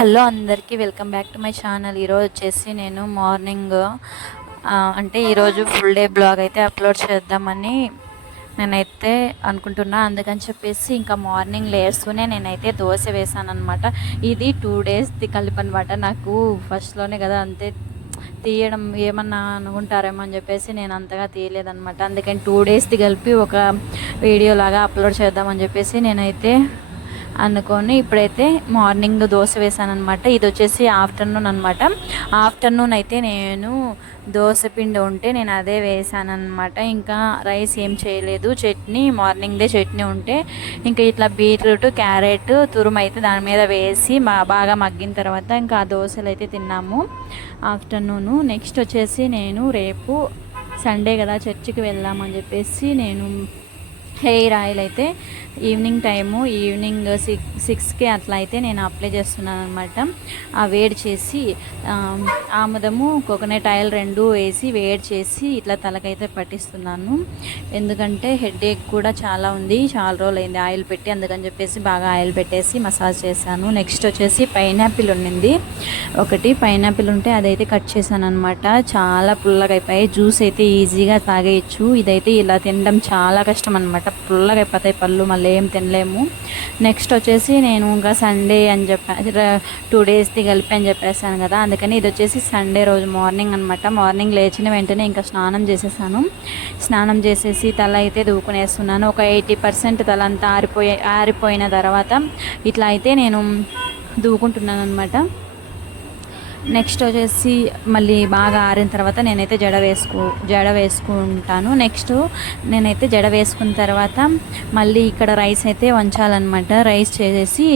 Hello అందరికీ welcome back to my channel. ఈరోజు వచ్చేసి నేను మార్నింగ్ అంటే ఈరోజు ఫుల్ డే బ్లాగ్ అయితే అప్లోడ్ చేద్దామని నేనైతే అనుకుంటున్నా. అందుకని చెప్పేసి ఇంకా మార్నింగ్ లేస్తూనే నేనైతే దోశ వేసాను అనమాట. ఇది 2 days కలిపి అనమాట. నాకు ఫస్ట్లోనే కదా అంతే తీయడం ఏమన్నా అనుకుంటారేమో అని చెప్పేసి నేను అంతగా తీయలేదనమాట. అందుకని 2 daysది కలిపి ఒక వీడియో లాగా అప్లోడ్ చేద్దామని చెప్పేసి నేనైతే అనుకొని ఇప్పుడైతే మార్నింగ్ దోశ వేసాను అనమాట. ఇది వచ్చేసి ఆఫ్టర్నూన్ అనమాట. ఆఫ్టర్నూన్ అయితే నేను దోశ పిండి ఉంటే నేను అదే వేసాను అనమాట. ఇంకా రైస్ ఏం చేయలేదు. చట్నీ మార్నింగ్దే చట్నీ ఉంటే ఇంకా ఇట్లా బీట్రూట్ క్యారెట్ తురుము అయితే దాని మీద వేసి బాగా మగ్గిన తర్వాత ఇంకా ఆ దోశలు అయితే తిన్నాము ఆఫ్టర్నూను. నెక్స్ట్ వచ్చేసి నేను రేపు సండే కదా చర్చికి వెళ్దామని చెప్పేసి నేను హెయిర్ ఆయిల్ అయితే ఈవినింగ్ 6కి అట్లా అయితే నేను అప్లై చేస్తున్నాను అనమాట. ఆ వేడి చేసి ఆముదము కోకోనట్ ఆయిల్ 2 వేసి వేడి చేసి ఇట్లా తలకైతే పట్టిస్తున్నాను. ఎందుకంటే హెడేక్ కూడా చాలా ఉంది, చాలా రోజులు అయింది ఆయిల్ పెట్టి. అందుకని చెప్పేసి బాగా ఆయిల్ పెట్టేసి మసాజ్ చేశాను. నెక్స్ట్ వచ్చేసి పైనాపిల్ ఉండింది ఒకటి. పైనాపిల్ ఉంటే అదైతే కట్ చేశాను అనమాట. చాలా పుల్లగా అయిపోయి జ్యూస్ అయితే ఈజీగా తాగేయచ్చు. ఇదైతే ఇలా తినడం చాలా కష్టం అనమాట. పుల్లగా అయిపోతాయి పళ్ళు, మళ్ళీ ఏం తినలేము. నెక్స్ట్ వచ్చేసి నేను ఇంకా సండే అని 2 daysది కలిపి అని చెప్పేసాను కదా, అందుకని ఇది వచ్చేసి సండే రోజు మార్నింగ్ అనమాట. మార్నింగ్ లేచిన వెంటనే ఇంకా స్నానం చేసేసాను. స్నానం చేసేసి తల అయితే దూకునేస్తున్నాను. ఒక 80% తల అంతా ఆరిపోయిన తర్వాత ఇట్లా అయితే నేను దూకుంటున్నాను అనమాట. నెక్స్ట్ వచ్చేసి మళ్ళీ బాగా ఆరిన తర్వాత నేనైతే జడ వేసుకుంటాను. నెక్స్ట్ నేనైతే జడ వేసుకున్న తర్వాత మళ్ళీ ఇక్కడ రైస్ అయితే వంచాలన్నమాట. రైస్ చేసేసి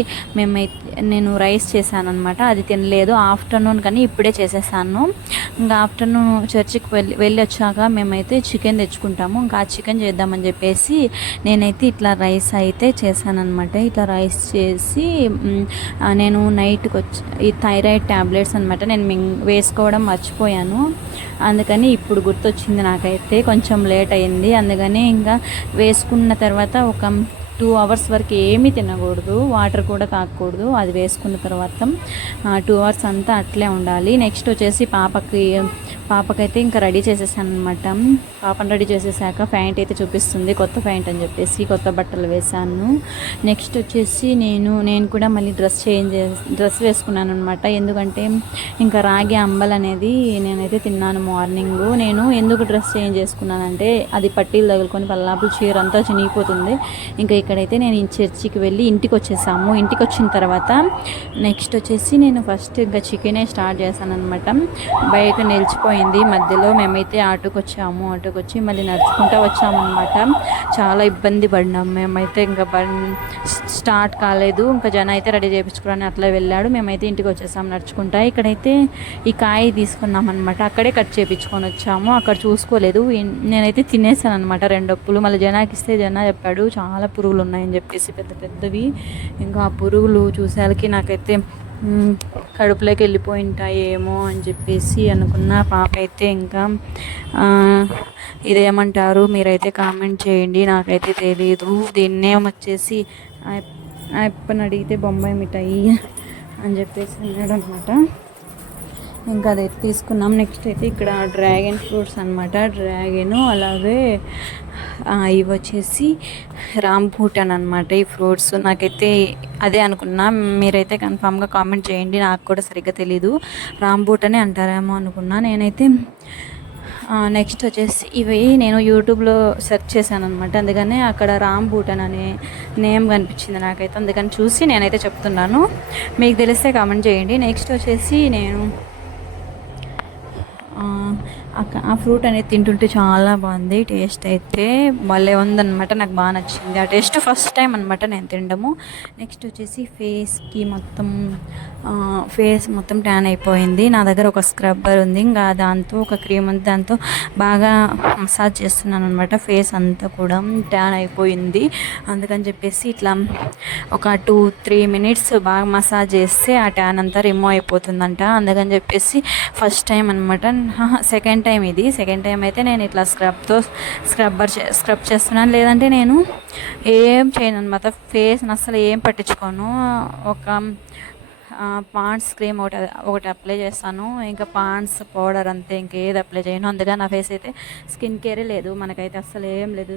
నేను రైస్ చేశాను అనమాట. అది తినలేదు ఆఫ్టర్నూన్, కానీ ఇప్పుడే చేసేసాను. ఇంకా ఆఫ్టర్నూన్ చర్చికి వెళ్ళి వచ్చాక మేమైతే చికెన్ తెచ్చుకుంటాము. ఇంకా ఆ చికెన్ చేద్దామని చెప్పేసి నేనైతే ఇట్లా రైస్ అయితే చేశాను అనమాట. ఇట్లా రైస్ చేసి నేను నైట్కి ఈ థైరాయిడ్ ట్యాబ్లెట్స్ అనమాట నేను వేసుకోవడం మర్చిపోయాను. అందుకని ఇప్పుడు గుర్తొచ్చింది నాకైతే. కొంచెం లేట్ అయింది. అందుకని ఇంకా వేసుకున్న తర్వాత ఒక 2 hours వరకు ఏమీ తినకూడదు, వాటర్ కూడా తాగకూడదు. అది వేసుకున్న తర్వాత 2 hours అంతా అట్లే ఉండాలి. నెక్స్ట్ వచ్చేసి పాపకైతే ఇంకా రెడీ చేసేసాను అనమాట. పాపను రెడీ చేసేసాక ప్యాంట్ అయితే చూపిస్తుంది, కొత్త ప్యాంట్ అని చెప్పేసి కొత్త బట్టలు వేసాను. నెక్స్ట్ వచ్చేసి నేను కూడా మళ్ళీ డ్రెస్ వేసుకున్నాను అనమాట. ఎందుకంటే ఇంకా రాగి అంబల్ అనేది నేనైతే తిన్నాను మార్నింగ్. నేను ఎందుకు డ్రెస్ చేంజ్ చేసుకున్నానంటే అది పట్టీలు తగులుకొని పల్లాపులు చీర అంతా చినిగిపోతుంది. ఇంకా ఇక్కడైతే నేను చర్చికి వెళ్ళి ఇంటికి వచ్చేసాము. ఇంటికి వచ్చిన తర్వాత నెక్స్ట్ వచ్చేసి నేను ఫస్ట్ ఇంకా చికెనే స్టార్ట్ చేశాను అనమాట. బైక్ నిలిచిపోయింది మధ్యలో. మేమైతే ఆటోకి వచ్చి మళ్ళీ నడుచుకుంటూ వచ్చామన్నమాట. చాలా ఇబ్బంది పడినాం మేమైతే. ఇంకా స్టార్ట్ కాలేదు. ఇంకా జన అయితే రెడీ చేయించుకోవడానికి అట్లా వెళ్ళాడు. మేమైతే ఇంటికి వచ్చేసాము నడుచుకుంటా. ఇక్కడైతే ఈ కాయ తీసుకున్నాం అనమాట. అక్కడే కట్ చేయించుకొని వచ్చాము. అక్కడ చూసుకోలేదు. నేనైతే తినేసాను అనమాట 2 అప్పులు. మళ్ళీ జనాకి ఇస్తే జన చెప్పాడు చాలా పురుగులు ఉన్నాయని చెప్పేసి, పెద్ద పెద్దవి. ఇంకా ఆ పురుగులు చూసేసరికి నాకైతే కడుపులోకి వెళ్ళిపోయింటాయేమో అని చెప్పేసి అనుకున్న. పాప అయితే ఇంకా ఇదేమంటారు మీరైతే కామెంట్ చేయండి, నాకైతే తెలీదు. దీన్నే వచ్చేసి అప్పని అడిగితే బొంబాయి మిఠాయి అని చెప్పేసి అన్నాడు అనమాట. ఇంకా అదైతే తీసుకున్నాం. నెక్స్ట్ అయితే ఇక్కడ డ్రాగన్ ఫ్రూట్స్ అనమాట. డ్రాగను అలాగే ఇవి వచ్చేసి రాంబూటాన్ అనమాట. ఈ ఫ్రూట్స్ నాకైతే అదే అనుకున్నా. మీరైతే కన్ఫామ్గా కామెంట్ చేయండి, నాకు కూడా సరిగ్గా తెలీదు. రాంబూటానే అంటారేమో అనుకున్నా నేనైతే. నెక్స్ట్ వచ్చేసి ఇవి నేను యూట్యూబ్లో సెర్చ్ చేశాను అనమాట. అందుకని అక్కడ రాంబూటాన్ అనే నేమ్ కనిపించింది నాకైతే. అందుకని చూసి నేనైతే చెప్తున్నాను, మీకు తెలిస్తే కామెంట్ చేయండి. నెక్స్ట్ వచ్చేసి నేను ఆ ఫ్రూట్ అనేది తింటుంటే చాలా బాగుంది. టేస్ట్ అయితే భలే ఉందన్నమాట. నాకు బాగా నచ్చింది ఆ టేస్ట్. ఫస్ట్ టైం అనమాట నేను తినడము. నెక్స్ట్ వచ్చేసి ఫేస్ మొత్తం ట్యాన్ అయిపోయింది. నా దగ్గర ఒక స్క్రబ్బర్ ఉంది, ఇంకా దాంతో ఒక క్రీమ్ ఉంది, దాంతో బాగా మసాజ్ చేస్తున్నాను అనమాట. ఫేస్ అంతా కూడా ట్యాన్ అయిపోయింది. అందుకని చెప్పేసి ఇట్లా ఒక 2-3 minutes బాగా మసాజ్ చేస్తే ఆ ట్యాన్ అంతా రిమూవ్ అయిపోతుందంట. అందుకని చెప్పేసి ఫస్ట్ టైం అనమాట. సెకండ్ టైం అయితే నేను ఇట్లా స్క్రబ్ చేస్తున్నాను. లేదంటే నేను ఏం చేయను అనమాట. ఫేస్ని అసలు ఏం పట్టించుకోను. ఒక పాండ్స్ క్రీమ్ ఒకటి అప్లై చేస్తాను. ఇంకా పాండ్స్ పౌడర్ అంతే, ఇంకేది అప్లై చేయను. అందుకని నా ఫేస్ అయితే స్కిన్ కేరే లేదు, మనకైతే అస్సలు ఏం లేదు.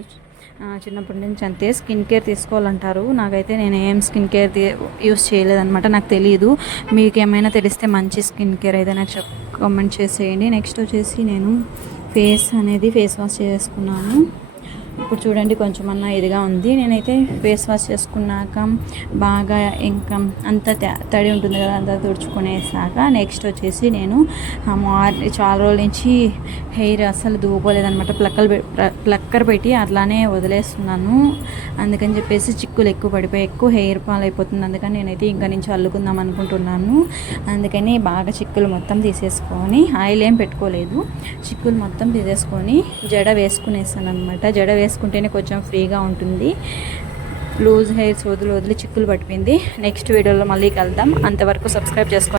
చిన్నప్పటి నుంచి అంతే స్కిన్ కేర్ తీసుకోవాలంటారు. నాకైతే నేను ఏం స్కిన్ కేర్ యూస్ చేయలేదన్నమాట, నాకు తెలియదు. మీకు ఏమైనా తెలిస్తే మంచి స్కిన్ కేర్ అయితే నాకు కామెంట్ చేసేయండి. నెక్స్ట్ వచ్చేసి నేను ఫేస్ వాష్ చేసుకున్నాను. ఇప్పుడు చూడండి కొంచెమన్నా ఇదిగా ఉంది. నేనైతే ఫేస్ వాష్ చేసుకున్నాక బాగా ఇంకా అంత తడి ఉంటుంది కదా, అంతా తుడుచుకునేసాక నెక్స్ట్ వచ్చేసి నేను చాలా రోజుల నుంచి హెయిర్ అస్సలు దూకోలేదనమాట. ప్లక్కర్ పెట్టి అట్లానే వదిలేస్తున్నాను. అందుకని చెప్పేసి చిక్కులు ఎక్కువ పడిపోయి ఎక్కువ హెయిర్ ఫాల్ అయిపోతుంది. అందుకని నేనైతే ఇంకా నుంచి అల్లుకుందాం అనుకుంటున్నాను. అందుకని బాగా చిక్కులు మొత్తం తీసేసుకొని, ఆయిల్ ఏం పెట్టుకోలేదు, చిక్కులు మొత్తం తీసేసుకొని జడ వేసుకునేసాను అనమాట. జడ వేసుకుంటేనే కొంచెం ఫ్రీగా ఉంటుంది. లూజ్ హెయిర్స్ వదిలి చిక్కులు పట్టిపోయింది. నెక్స్ట్ వీడియోలో మళ్ళీ కలుద్దాం. అంతవరకు సబ్స్క్రైబ్ చేసుకోండి.